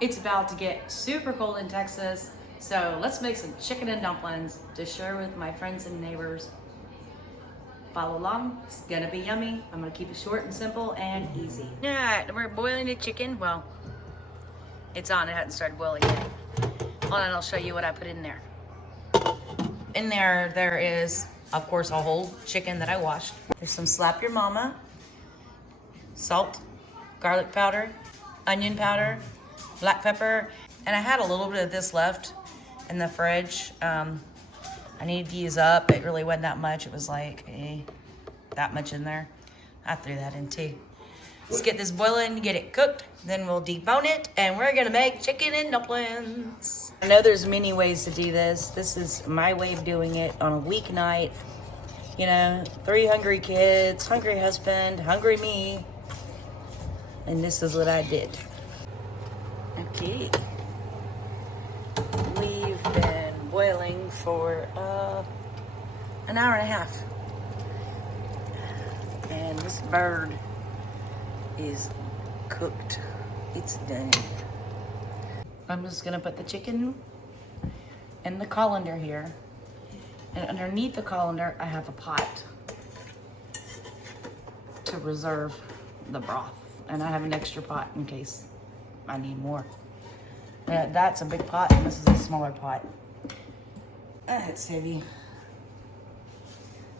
It's about to get super cold in Texas, so let's make some chicken and dumplings to share with my friends and neighbors. Follow along, it's gonna be yummy. I'm gonna keep it short and simple and easy. Yeah, we're boiling the chicken. Well, it's on, it hasn't started boiling yet. Hold on, I'll show you what I put in there. In there is, of course, a whole chicken that I washed. There's some Slap Your Mama, salt, garlic powder, onion powder, black pepper, and I had a little bit of this left in the fridge. I needed to use up. It really wasn't that much. It was like that much in there. I threw that in too. Let's get this boiling, get it cooked, then we'll debone it, and we're gonna make chicken and dumplings. I know there's many ways to do this. This is my way of doing it on a weeknight. You know, 3 hungry kids, hungry husband, hungry me, and this is what I did. Okay, we've been boiling for an hour and a half, and this bird is cooked. It's done. I'm just gonna put the chicken in the colander here, and underneath the colander I have a pot to reserve the broth, and I have an extra pot in case I need more. That's a big pot, and this is a smaller pot. It's heavy.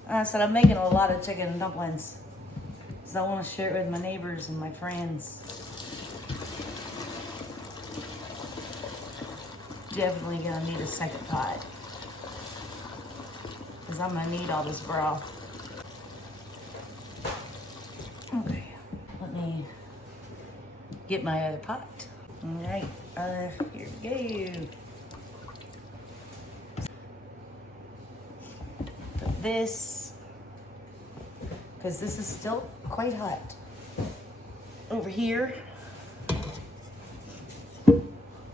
I said I'm making a lot of chicken and dumplings, because I want to share it with my neighbors and my friends. Definitely gonna need a second pot, because I'm gonna need all this broth. Okay, let me get my other pot. All right, here we go. Put this, because this is still quite hot. Over here,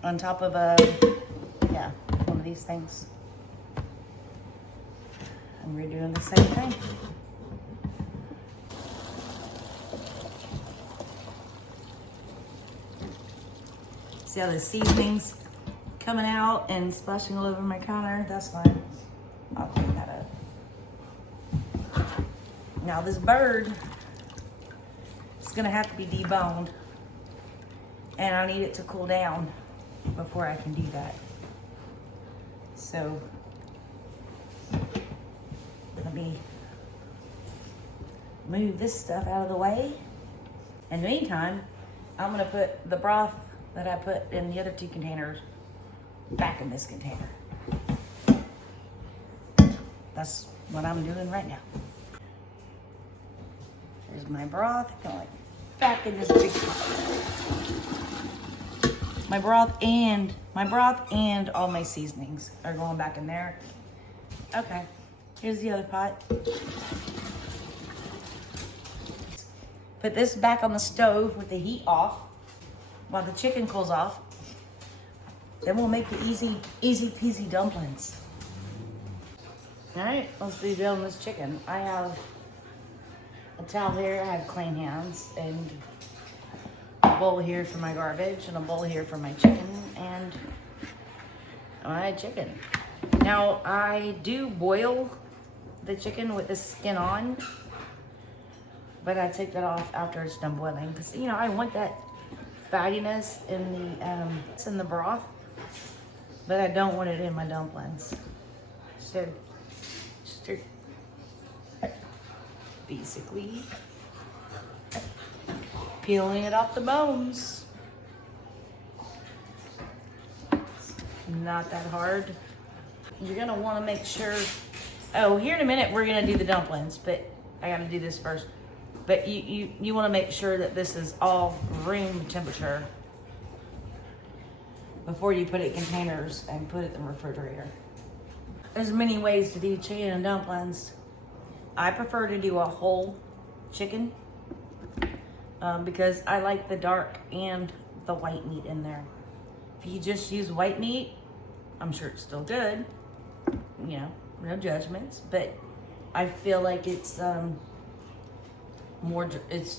on top of one of these things. And we're doing the same thing. See how the seasoning's coming out and splashing all over my counter? That's fine. I'll clean that up. Now this bird is gonna have to be deboned, and I need it to cool down before I can do that. So let me move this stuff out of the way. In the meantime, I'm gonna put the broth that I put in the other 2 containers back in this container. That's what I'm doing right now. There's my broth going back in this big pot. My broth and all my seasonings are going back in there. Okay, here's the other pot. Put this back on the stove with the heat off while the chicken cools off. Then we'll make the easy peasy dumplings. All right, let's debone this chicken. I have a towel here, I have clean hands, and a bowl here for my garbage, and a bowl here for my chicken, and my chicken. Now, I do boil the chicken with the skin on, but I take that off after it's done boiling, because, you know, I want that fattiness in the broth, but I don't want it in my dumplings. So, just basically peeling it off the bones. Not that hard. You're gonna want to make sure. Oh, here in a minute we're gonna do the dumplings, but I gotta do this first. But you want to make sure that this is all room temperature before you put it in containers and put it in the refrigerator. There's many ways to do chicken and dumplings. I prefer to do a whole chicken because I like the dark and the white meat in there. If you just use white meat, I'm sure it's still good. You know, no judgments, but I feel like it's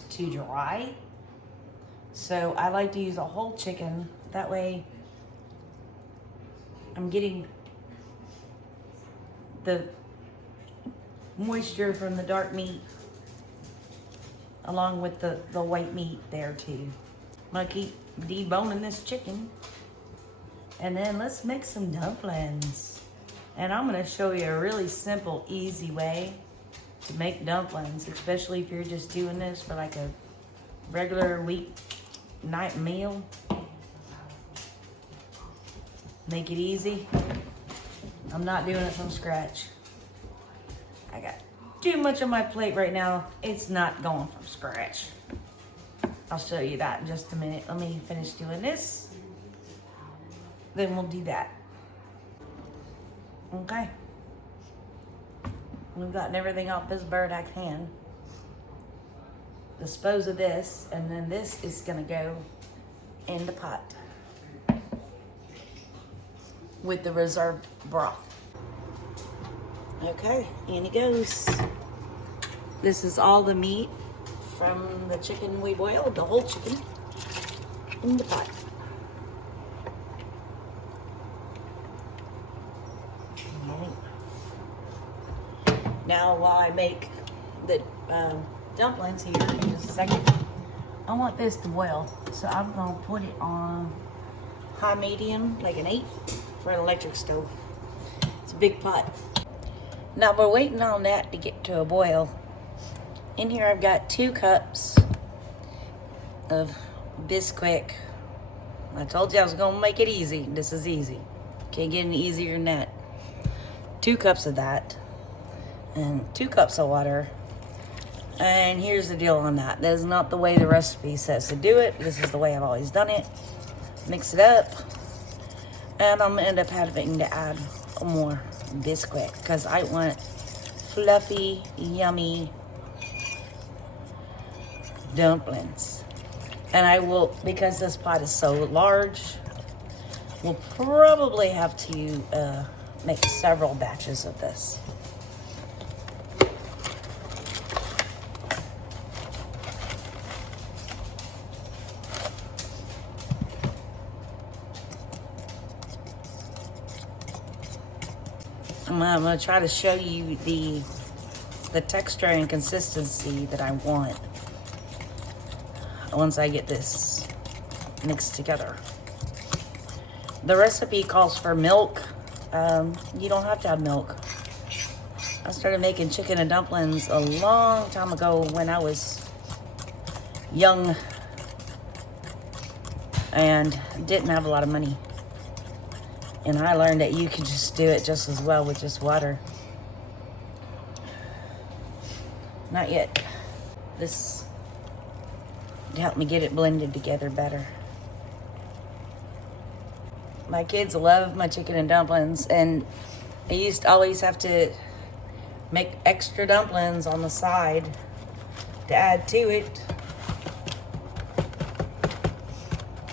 too dry. So I like to use a whole chicken That way I'm getting the moisture from the dark meat along with the white meat there too. I'm gonna keep deboning this chicken. And then let's make some dumplings. And I'm gonna show you a really simple, easy way to make dumplings, especially if you're just doing this for like a regular weeknight meal. Make it easy. I'm not doing it from scratch. I got too much on my plate right now. It's not going from scratch. I'll show you that in just a minute. Let me finish doing this. Then we'll do that. Okay. We've gotten everything off this bird I can. Dispose of this, and then this is gonna go in the pot with the reserved broth. Okay, in it goes. This is all the meat from the chicken we boiled, the whole chicken, in the pot. Now, while I make the dumplings here in just a second, I want this to boil. So I'm gonna put it on high medium, like an 8 for an electric stove. It's a big pot. Now we're waiting on that to get to a boil. In here I've got 2 cups of Biscuit. I told you I was gonna make it easy. This is easy. Can't get any easier than that. 2 cups of that. And 2 cups of water. And here's the deal on that. That is not the way the recipe says to do it. This is the way I've always done it. Mix it up. And I'm gonna end up having to add more Biscuit because I want fluffy, yummy dumplings. And I will, because this pot is so large, we'll probably have to make several batches of this. I'm gonna try to show you the texture and consistency that I want once I get this mixed together. The recipe calls for milk. You don't have to have milk. I started making chicken and dumplings a long time ago when I was young and didn't have a lot of money. And I learned that you can just do it just as well with just water. Not yet. This helped me get it blended together better. My kids love my chicken and dumplings, and I used to always have to make extra dumplings on the side to add to it.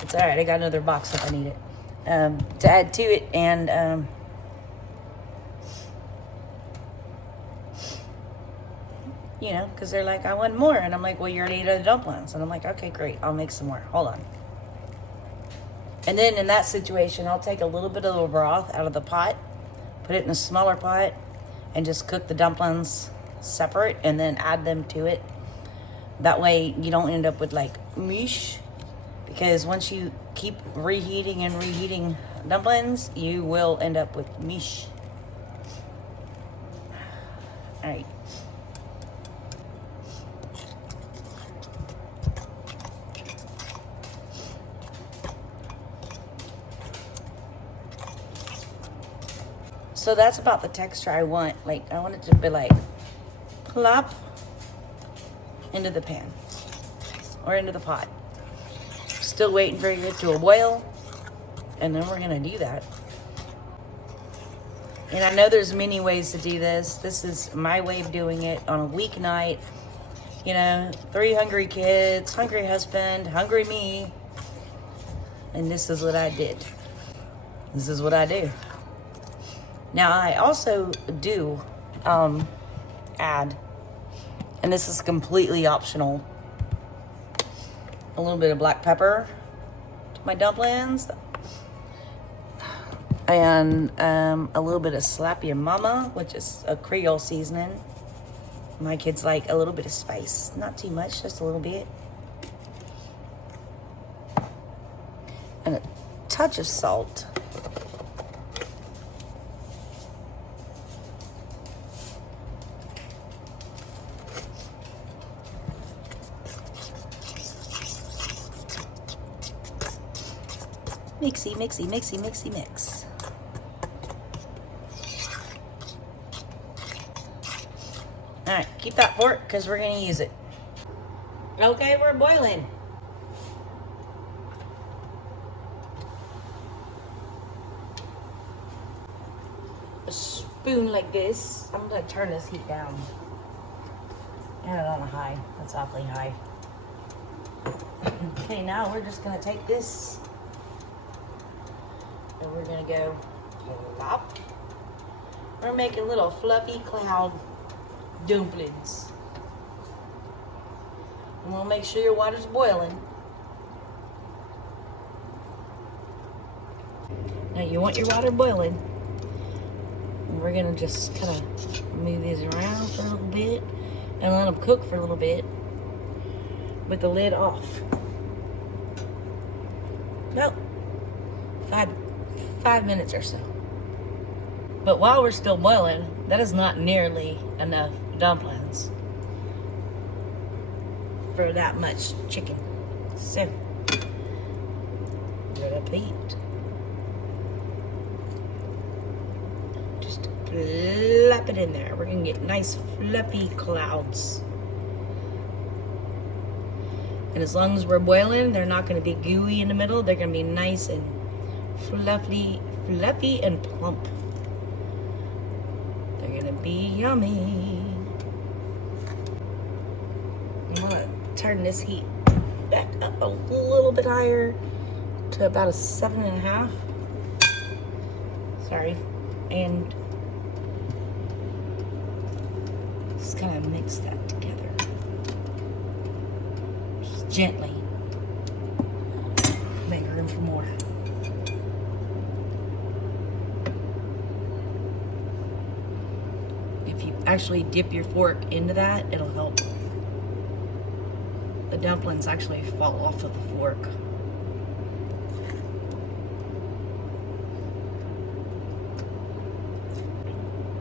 It's all right, I got another box if I need it. To add to it, and you know, because they're like, I want more, and I'm like, well, you already ate the dumplings, and I'm like, okay, great, I'll make some more. Hold on. And then in that situation, I'll take a little bit of the broth out of the pot, put it in a smaller pot, and just cook the dumplings separate, and then add them to it. That way, you don't end up with like mush. Because once you keep reheating and reheating dumplings, you will end up with mish. All right. So that's about the texture I want. Like, I want it to be like plop into the pan or into the pot. Still waiting for it to a boil, and then we're gonna do that. And I know there's many ways to do this. This is my way of doing it on a weeknight. You know, 3 hungry kids, hungry husband, hungry me. And this is what I did. This is what I do. Now I also do add, and this is completely optional, a little bit of black pepper to my dumplings. and a little bit of slap your mama, which is a Creole seasoning. My kids like a little bit of spice, not too much, just a little bit. And a touch of salt. Mixy, mixy, mixy, mixy, mix. All right, keep that fork because we're gonna use it. Okay, we're boiling. A spoon like this. I'm gonna turn this heat down. And it on a high. That's awfully high. Okay, now we're just gonna take this and we're gonna go plop. We're making little fluffy cloud dumplings. And we'll make sure your water's boiling. Now you want your water boiling. And we're gonna just kind of move these around for a little bit and let them cook for a little bit with the lid off. Nope. 5 minutes or so. But while we're still boiling, that is not nearly enough dumplings for that much chicken. So, repeat. Just plop it in there. We're gonna get nice fluffy clouds. And as long as we're boiling, they're not gonna be gooey in the middle. They're gonna be nice and fluffy and plump. They're gonna be yummy. I'm gonna turn this heat back up a little bit higher to about a 7.5. Sorry. And just kind of mix that together. Just gently. Make room for more. If you actually dip your fork into that, it'll help the dumplings actually fall off of the fork.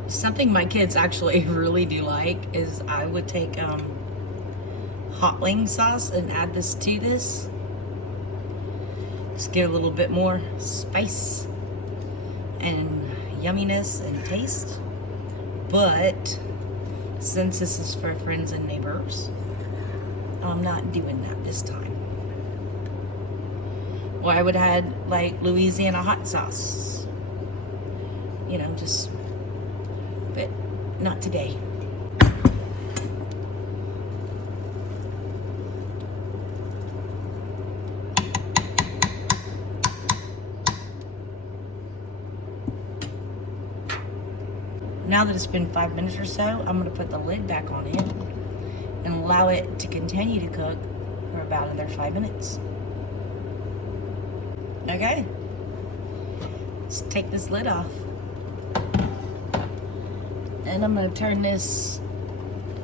Something my kids actually really do like is I would take hot wing sauce and add this to this. Just get a little bit more spice and yumminess and taste. But since this is for friends and neighbors, I'm not doing that this time. Well, I would add like Louisiana hot sauce. You know, just, but not today. Now that it's been 5 minutes or so, I'm gonna put the lid back on it and allow it to continue to cook for about another 5 minutes. Okay, let's take this lid off. And I'm gonna turn this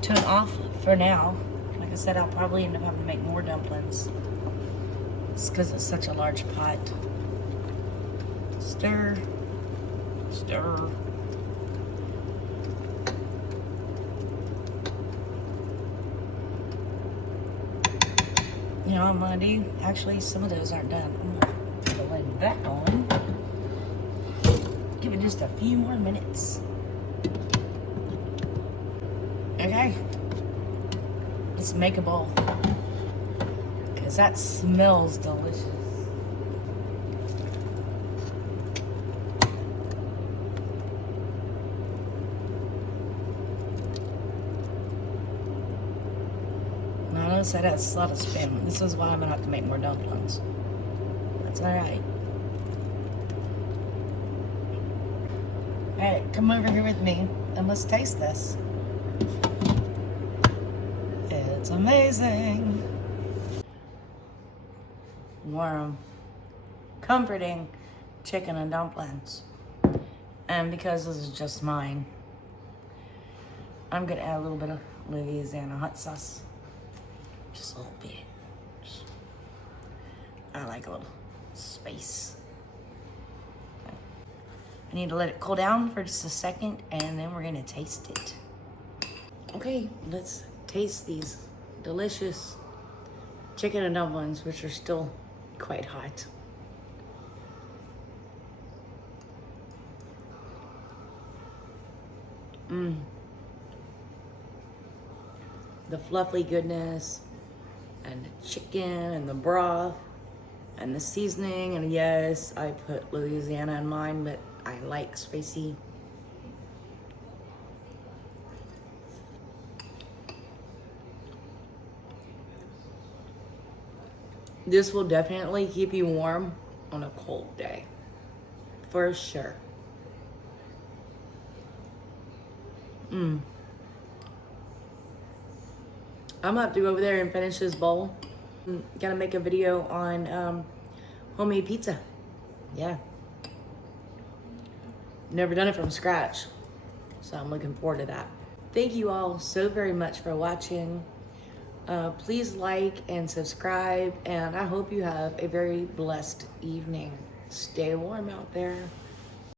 to an off for now. Like I said, I'll probably end up having to make more dumplings. It's because it's such a large pot. Stir, stir. You know what I'm gonna do? Actually, some of those aren't done. I'm gonna put the lid back on. Give it just a few more minutes. Okay. Let's make a bowl. Because that smells delicious. So that's a lot of spin. This is why I'm gonna have to make more dumplings. That's alright. Alright, come over here with me and let's taste this. It's amazing. Warm, comforting chicken and dumplings. And because this is just mine, I'm gonna add a little bit of Louisiana hot sauce. Just a little bit. I like a little space. I need to let it cool down for just a second and then we're gonna taste it. Okay, let's taste these delicious chicken and dumplings, which are still quite hot. The fluffy goodness and the chicken and the broth and the seasoning. And yes, I put Louisiana in mine, but I like spicy. This will definitely keep you warm on a cold day, for sure. I'm gonna have to go over there and finish this bowl. Gotta make a video on homemade pizza. Yeah. Never done it from scratch, so I'm looking forward to that. Thank you all so very much for watching. Please like and subscribe, and I hope you have a very blessed evening. Stay warm out there.